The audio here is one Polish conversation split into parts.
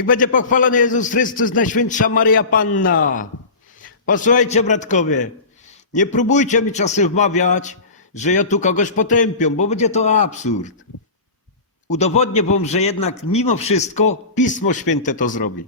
Niech będzie pochwalony Jezus Chrystus, Najświętsza Maria Panna. Posłuchajcie, bratkowie, nie próbujcie mi czasem wmawiać, że ja tu kogoś potępię, bo będzie to absurd. Udowodnię wam, że jednak mimo wszystko Pismo Święte to zrobi.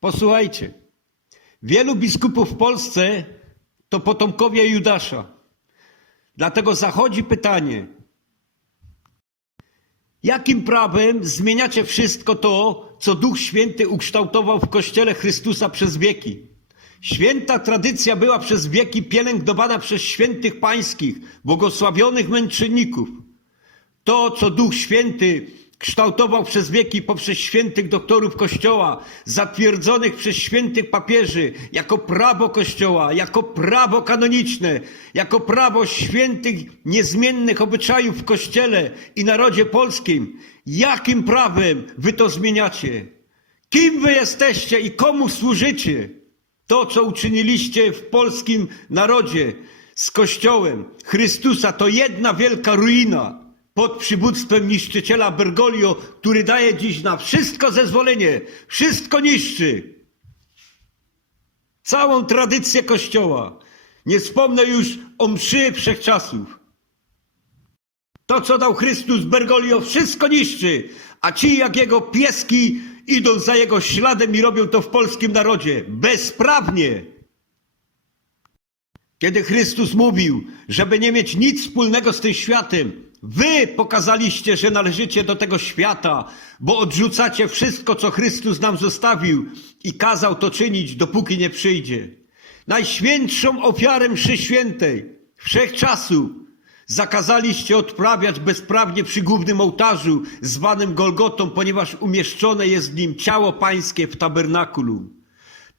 Posłuchajcie, wielu biskupów w Polsce to potomkowie Judasza. Dlatego zachodzi pytanie, Jakim prawem zmieniacie wszystko to, co Duch Święty ukształtował w Kościele Chrystusa przez wieki? Święta tradycja była przez wieki pielęgnowana przez świętych pańskich, błogosławionych męczenników. To, co Duch Święty kształtował przez wieki poprzez świętych doktorów Kościoła, zatwierdzonych przez świętych papieży jako prawo Kościoła, jako prawo kanoniczne, jako prawo świętych, niezmiennych obyczajów w Kościele i narodzie polskim. Jakim prawem wy to zmieniacie? Kim wy jesteście i komu służycie? To, co uczyniliście w polskim narodzie z Kościołem Chrystusa, to jedna wielka ruina pod przywództwem niszczyciela Bergoglio, który daje dziś na wszystko zezwolenie, wszystko niszczy. Całą tradycję Kościoła. Nie wspomnę już o mszy wszechczasów. To, co dał Chrystus Bergoglio, wszystko niszczy, a ci jak jego pieski idą za jego śladem i robią to w polskim narodzie. Bezprawnie. Kiedy Chrystus mówił, żeby nie mieć nic wspólnego z tym światem, wy pokazaliście, że należycie do tego świata, bo odrzucacie wszystko, co Chrystus nam zostawił i kazał to czynić, dopóki nie przyjdzie. Najświętszą ofiarę mszy świętej wszechczasu zakazaliście odprawiać bezprawnie przy głównym ołtarzu zwanym Golgotą, ponieważ umieszczone jest w nim ciało pańskie w tabernakulum.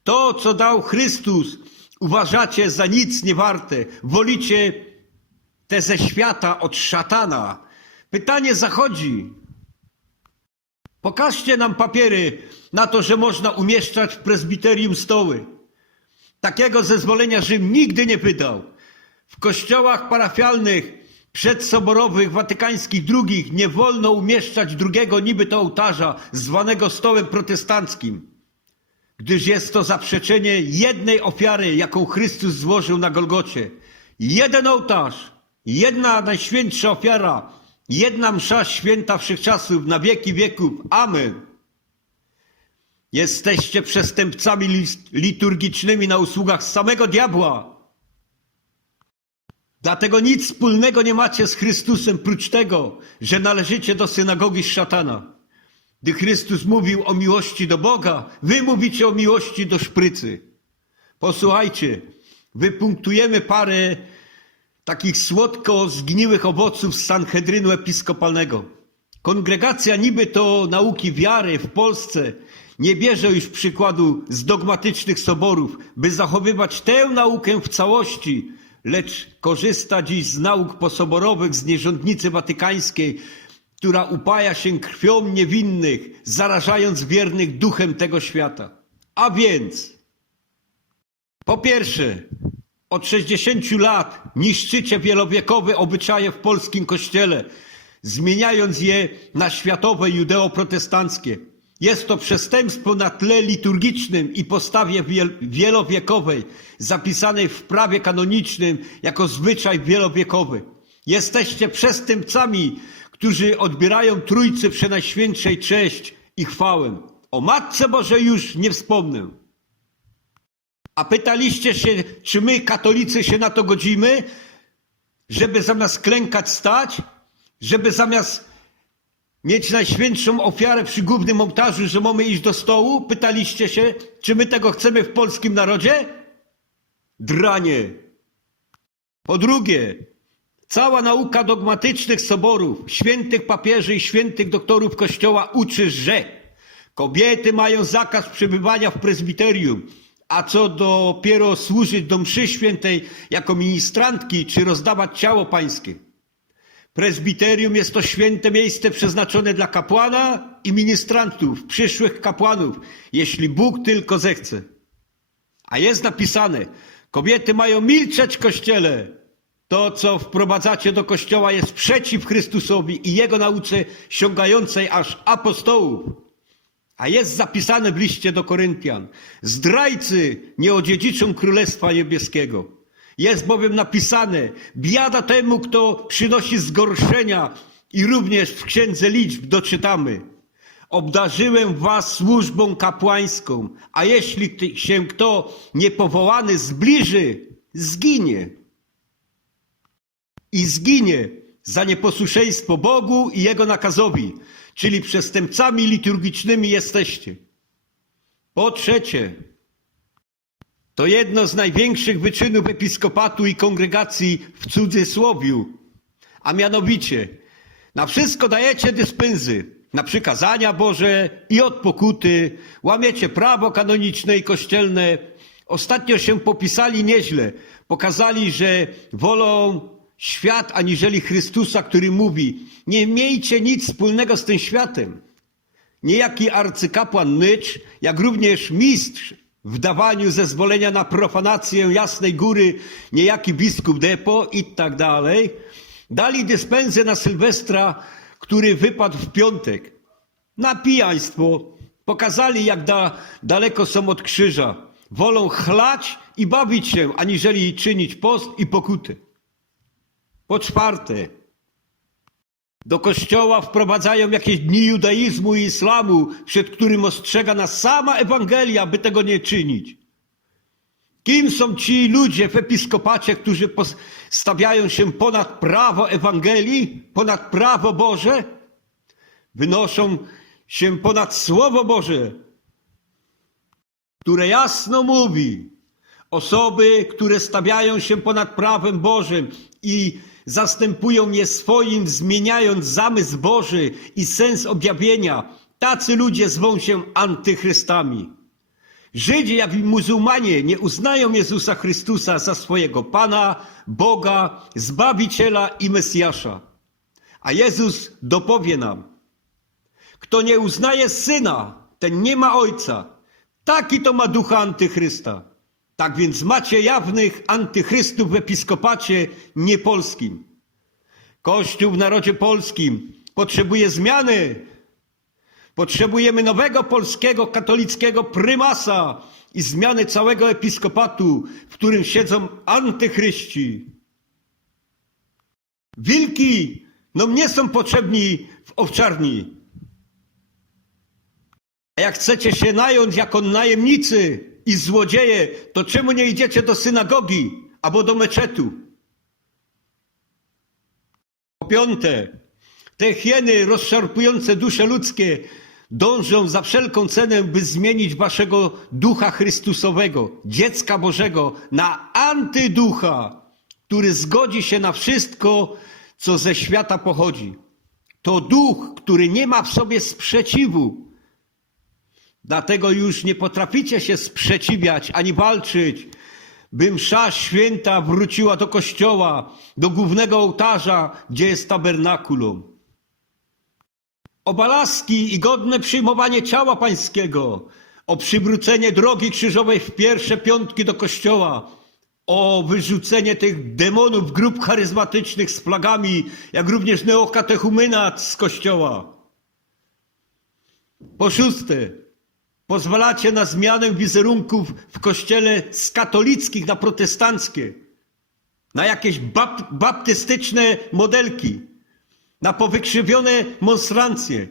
To, co dał Chrystus, uważacie za nic niewarte. Wolicie te ze świata od szatana. Pytanie zachodzi. Pokażcie nam papiery na to, że można umieszczać w prezbiterium stoły. Takiego zezwolenia Rzym nigdy nie wydał. W kościołach parafialnych, przedsoborowych, watykańskich, drugich nie wolno umieszczać drugiego niby to ołtarza, zwanego stołem protestanckim gdyż jest to zaprzeczenie jednej ofiary, jaką Chrystus złożył na Golgocie. Jeden ołtarz, jedna najświętsza ofiara, jedna msza święta wszechczasów na wieki wieków. Amen. Jesteście przestępcami liturgicznymi na usługach samego diabła. Dlatego nic wspólnego nie macie z Chrystusem, prócz tego, że należycie do synagogi szatana. Gdy Chrystus mówił o miłości do Boga, wy mówicie o miłości do szprycy. Posłuchajcie, wypunktujemy parę takich słodko zgniłych owoców z Sanhedrynu Episkopalnego. Kongregacja niby to nauki wiary w Polsce nie bierze już przykładu z dogmatycznych soborów, by zachowywać tę naukę w całości, lecz korzysta dziś z nauk posoborowych z nierządnicy watykańskiej, która upaja się krwią niewinnych, zarażając wiernych duchem tego świata. A więc, po pierwsze, od 60 lat niszczycie wielowiekowe obyczaje w polskim kościele, zmieniając je na światowe judeo-protestanckie. Jest to przestępstwo na tle liturgicznym i postawie wiel- wielowiekowej, zapisanej w prawie kanonicznym jako zwyczaj wielowiekowy. Jesteście przestępcami, którzy odbierają Trójcy Przenajświętszej cześć i chwałę. O Matce Bożej już nie wspomnę. A pytaliście się, czy my, katolicy, się na to godzimy, żeby zamiast klękać stać, żeby zamiast mieć najświętszą ofiarę przy głównym ołtarzu, że mamy iść do stołu? Pytaliście się, czy my tego chcemy w polskim narodzie? Dranie. Po drugie, cała nauka dogmatycznych soborów, świętych papieży i świętych doktorów Kościoła uczy, że kobiety mają zakaz przebywania w prezbiterium, a co dopiero służyć do mszy świętej jako ministrantki czy rozdawać ciało pańskie. Prezbiterium jest to święte miejsce przeznaczone dla kapłana i ministrantów, przyszłych kapłanów, jeśli Bóg tylko zechce. A jest napisane, kobiety mają milczeć w kościele. To, co wprowadzacie do kościoła, jest przeciw Chrystusowi i jego nauce sięgającej aż apostołów. A jest zapisane w liście do Koryntian: Zdrajcy nie odziedziczą Królestwa Niebieskiego. Jest bowiem napisane: Biada temu, kto przynosi zgorszenia, i również w księdze liczb doczytamy. Obdarzyłem was służbą kapłańską, a jeśli się kto niepowołany zbliży, zginie. I zginie za nieposłuszeństwo Bogu i Jego nakazowi, czyli przestępcami liturgicznymi jesteście. Po trzecie, to jedno z największych wyczynów episkopatu i kongregacji w cudzysłowiu, a mianowicie na wszystko dajecie dyspensy, na przykazania Boże i od pokuty, łamiecie prawo kanoniczne i kościelne. Ostatnio się popisali nieźle, pokazali, że wolą świat aniżeli Chrystusa, który mówi: Nie miejcie nic wspólnego z tym światem. Niejaki arcykapłan Nycz, jak również mistrz w dawaniu zezwolenia na profanację Jasnej Góry, niejaki biskup Depo i tak dalej, dali dyspensę na Sylwestra, który wypadł w piątek. Na pijaństwo. Pokazali, jak da, daleko są od krzyża. Wolą chlać i bawić się, aniżeli czynić post i pokuty. Po czwarte, do kościoła wprowadzają jakieś dni judaizmu i islamu, przed którym ostrzega nas sama Ewangelia, by tego nie czynić. Kim są ci ludzie w episkopacie, którzy stawiają się ponad prawo Ewangelii, ponad prawo Boże? Wynoszą się ponad Słowo Boże, które jasno mówi, Osoby, które stawiają się ponad prawem Bożym i zastępują je swoim, zmieniając zamysł Boży i sens objawienia, tacy ludzie zwą się antychrystami. Żydzi, jak i muzułmanie nie uznają Jezusa Chrystusa za swojego Pana, Boga, Zbawiciela i Mesjasza. A Jezus dopowie nam, kto nie uznaje Syna, ten nie ma Ojca. Taki to ma ducha antychrysta. Tak więc macie jawnych antychrystów w episkopacie niepolskim. Kościół w narodzie polskim potrzebuje zmiany. Potrzebujemy nowego polskiego katolickiego prymasa i zmiany całego episkopatu, w którym siedzą antychryści. Wilki no nie są potrzebni w owczarni. A jak chcecie się nająć jako najemnicy i złodzieje, to czemu nie idziecie do synagogi albo do meczetu? Po piąte, te hieny rozszarpujące dusze ludzkie dążą za wszelką cenę, by zmienić waszego ducha Chrystusowego, dziecka Bożego, na antyducha, który zgodzi się na wszystko, co ze świata pochodzi. To duch, który nie ma w sobie sprzeciwu, Dlatego już nie potraficie się sprzeciwiać ani walczyć, by msza święta wróciła do kościoła, do głównego ołtarza, gdzie jest tabernakulum. O laski i godne przyjmowanie ciała pańskiego, o przywrócenie drogi krzyżowej w pierwsze piątki do kościoła, o wyrzucenie tych demonów grup charyzmatycznych z flagami, jak również neokatechumenat z kościoła. Po szóste, Pozwalacie na zmianę wizerunków w kościele z katolickich na protestanckie, na jakieś bap baptystyczne modelki, na powykrzywione monstrancje.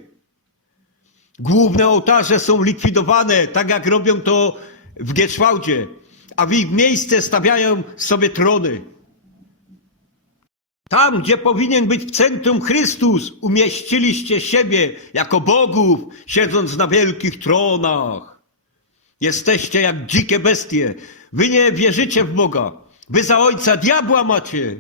Główne ołtarze są likwidowane, tak jak robią to w Gieczwałdzie, a w ich miejsce stawiają sobie trony. Tam, gdzie powinien być w centrum Chrystus, umieściliście siebie jako bogów, siedząc na wielkich tronach. Jesteście jak dzikie bestie. Wy nie wierzycie w Boga. Wy za ojca diabła macie.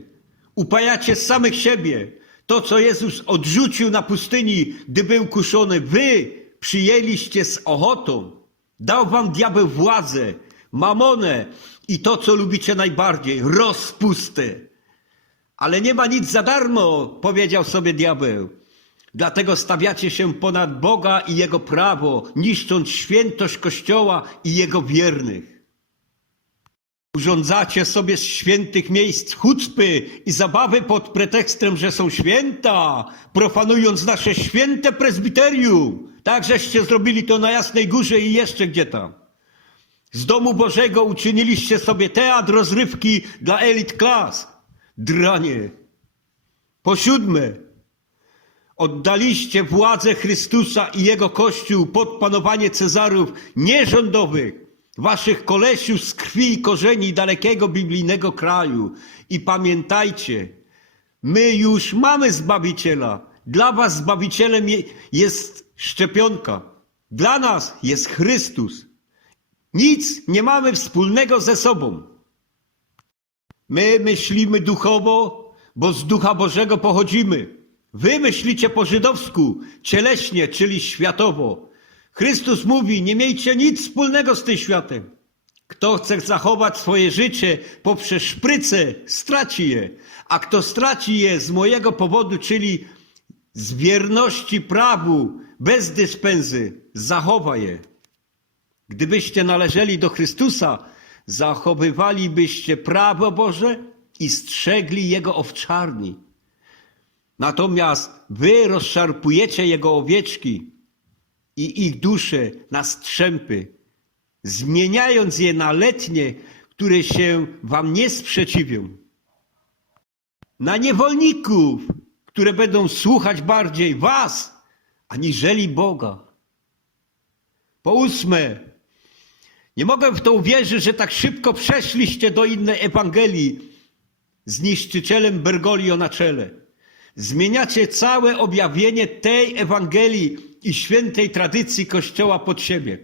Upajacie samych siebie. To, co Jezus odrzucił na pustyni, gdy był kuszony, wy przyjęliście z ochotą. Dał wam diabeł władzę, mamonę i to, co lubicie najbardziej, rozpustę. Ale nie ma nic za darmo, powiedział sobie diabeł. Dlatego stawiacie się ponad Boga i Jego prawo, niszcząc świętość Kościoła i Jego wiernych. Urządzacie sobie z świętych miejsc chucpy i zabawy pod pretekstem, że są święta, profanując nasze święte prezbiterium. Tak żeście zrobili to na Jasnej Górze i jeszcze gdzie tam. Z domu Bożego uczyniliście sobie teatr rozrywki dla elit klas. Dranie. Po siódme, oddaliście władzę Chrystusa i Jego Kościół pod panowanie Cezarów nierządowych, waszych kolesiów z krwi i korzeni dalekiego biblijnego kraju. I pamiętajcie, my już mamy Zbawiciela. Dla was Zbawicielem je- jest szczepionka. Dla nas jest Chrystus. Nic nie mamy wspólnego ze sobą. My myślimy duchowo, bo z Ducha Bożego pochodzimy. Wy myślicie po żydowsku, cieleśnie, czyli światowo. Chrystus mówi, nie miejcie nic wspólnego z tym światem. Kto chce zachować swoje życie poprzez szprycę, straci je. A kto straci je z mojego powodu, czyli z wierności prawu, bez dyspensy, zachowa je. Gdybyście należeli do Chrystusa, zachowywalibyście prawo Boże i strzegli Jego owczarni. Natomiast wy rozszarpujecie Jego owieczki i ich dusze na strzępy, zmieniając je na letnie, które się wam nie sprzeciwią. Na niewolników, które będą słuchać bardziej was, aniżeli Boga. Po ósme, nie mogę w to uwierzyć, że tak szybko przeszliście do innej Ewangelii z niszczycielem Bergoglio na czele. Zmieniacie całe objawienie tej Ewangelii i świętej tradycji Kościoła pod siebie.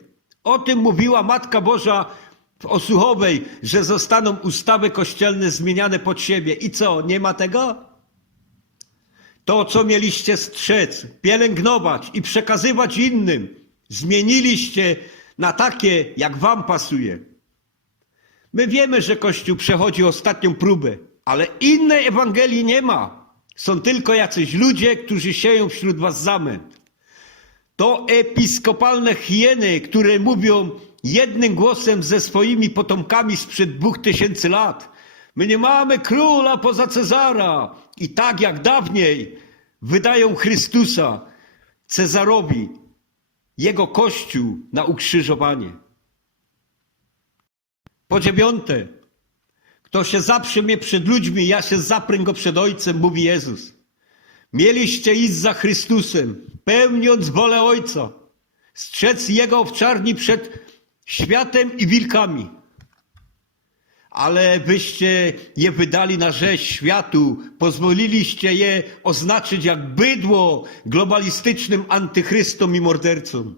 O tym mówiła Matka Boża w Osuchowej, że zostaną ustawy kościelne zmieniane pod siebie. I co, nie ma tego? To, co mieliście strzec, pielęgnować i przekazywać innym, zmieniliście na takie, jak wam pasuje. My wiemy, że Kościół przechodzi ostatnią próbę, ale innej Ewangelii nie ma. Są tylko jacyś ludzie, którzy sieją wśród was zamęt. To episkopalne hieny, które mówią jednym głosem ze swoimi potomkami sprzed dwóch tysięcy lat. My nie mamy króla poza Cezara. I tak jak dawniej wydają Chrystusa Cezarowi, jego kościół na ukrzyżowanie. Po dziewiąte, kto się zaprze mnie przed ludźmi, ja się zaprę go przed Ojcem, mówi Jezus. Mieliście iść za Chrystusem, pełniąc wolę Ojca, strzec Jego owczarni przed światem i wilkami. Ale wyście je wydali na rzeź światu, pozwoliliście je oznaczyć jak bydło globalistycznym antychrystom i mordercom.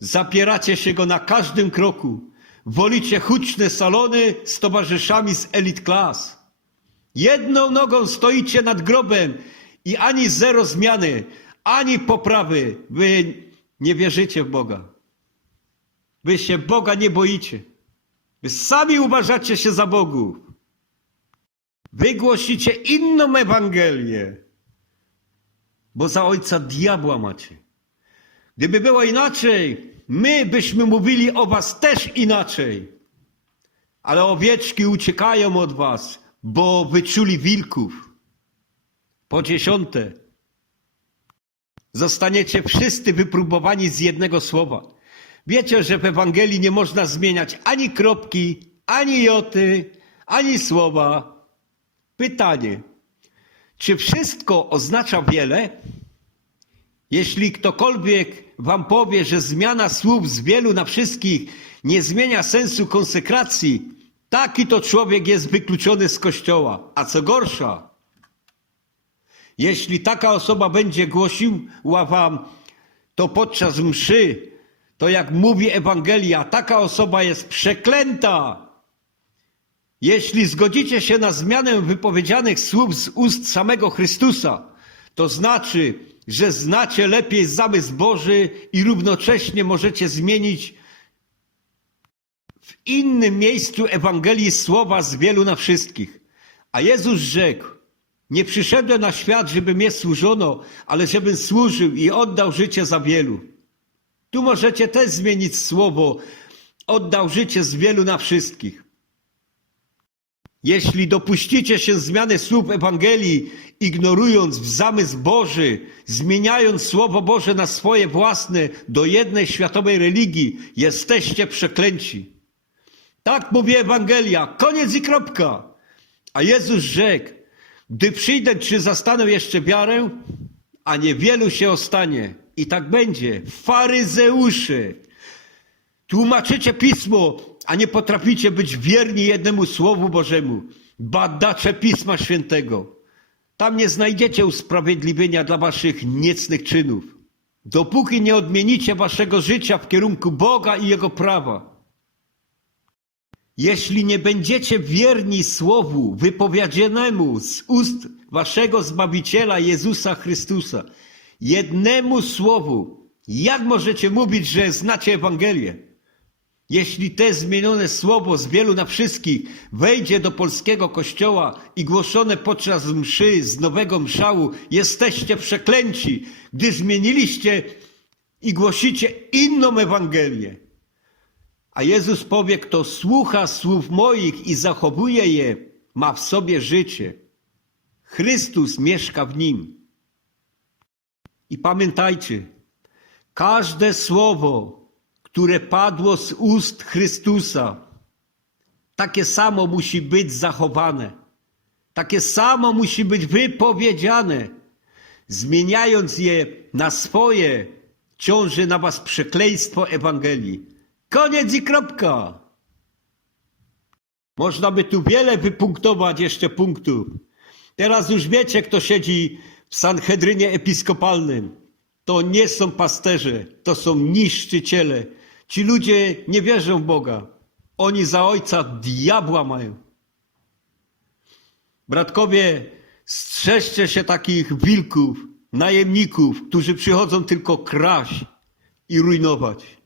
Zapieracie się go na każdym kroku. Wolicie huczne salony z towarzyszami z elit klas. Jedną nogą stoicie nad grobem i ani zero zmiany, ani poprawy. Wy nie wierzycie w Boga. Wy się Boga nie boicie. Wy sami uważacie się za Bogów. Wy głosicie inną Ewangelię, bo za ojca diabła macie. Gdyby było inaczej, my byśmy mówili o was też inaczej. Ale owieczki uciekają od was, bo wyczuli wilków. Po dziesiąte, zostaniecie wszyscy wypróbowani z jednego słowa. Wiecie, że w Ewangelii nie można zmieniać ani kropki, ani joty, ani słowa. Pytanie, czy wszystko oznacza wiele? Jeśli ktokolwiek wam powie, że zmiana słów z wielu na wszystkich nie zmienia sensu konsekracji, taki to człowiek jest wykluczony z kościoła. A co gorsza, jeśli taka osoba będzie głosiła wam to podczas mszy, to jak mówi Ewangelia, taka osoba jest przeklęta. Jeśli zgodzicie się na zmianę wypowiedzianych słów z ust samego Chrystusa, to znaczy, że znacie lepiej zamysł Boży i równocześnie możecie zmienić w innym miejscu Ewangelii słowa z wielu na wszystkich. A Jezus rzekł, nie przyszedłem na świat, żeby mnie służono, ale żebym służył i oddał życie za wielu. Tu możecie też zmienić słowo, oddał życie z wielu na wszystkich. Jeśli dopuścicie się zmiany słów Ewangelii, ignorując zamysł Boży, zmieniając Słowo Boże na swoje własne do jednej światowej religii, jesteście przeklęci. Tak mówi Ewangelia, koniec i kropka. A Jezus rzekł, gdy przyjdę, czy zastanę jeszcze wiarę? A niewielu się ostanie. I tak będzie. Faryzeusze, Tłumaczycie pismo, a nie potraficie być wierni jednemu słowu Bożemu. Badacze Pisma Świętego. Tam nie znajdziecie usprawiedliwienia dla waszych niecnych czynów. Dopóki nie odmienicie waszego życia w kierunku Boga i Jego prawa. Jeśli nie będziecie wierni słowu wypowiedzianemu z ust waszego Zbawiciela Jezusa Chrystusa, jednemu słowu, jak możecie mówić, że znacie Ewangelię? Jeśli te zmienione słowo z wielu na wszystkich wejdzie do polskiego kościoła i głoszone podczas mszy z nowego mszału, jesteście przeklęci, gdy zmieniliście i głosicie inną Ewangelię. A Jezus powie, kto słucha słów moich i zachowuje je, ma w sobie życie. Chrystus mieszka w nim. I pamiętajcie, każde słowo, które padło z ust Chrystusa, takie samo musi być zachowane. Takie samo musi być wypowiedziane. Zmieniając je na swoje, ciąży na was przekleństwo Ewangelii. Koniec i kropka. Można by tu wiele wypunktować jeszcze punktów. Teraz już wiecie, kto siedzi w Sanhedrynie Episkopalnym. To nie są pasterze, to są niszczyciele. Ci ludzie nie wierzą w Boga. Oni za ojca diabła mają. Bratkowie, strzeżcie się takich wilków, najemników, którzy przychodzą tylko kraść i rujnować.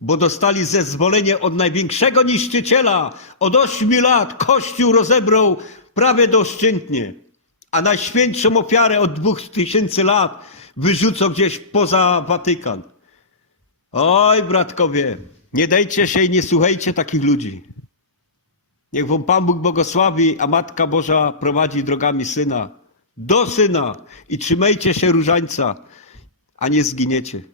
Bo dostali zezwolenie od największego niszczyciela. Od ośmiu lat Kościół rozebrał prawie doszczętnie, a najświętszą ofiarę od dwóch tysięcy lat wyrzucą gdzieś poza Watykan. Oj, bratkowie, nie dajcie się i nie słuchajcie takich ludzi. Niech wam Pan Bóg błogosławi, a Matka Boża prowadzi drogami Syna. Do Syna i trzymajcie się różańca, a nie zginiecie.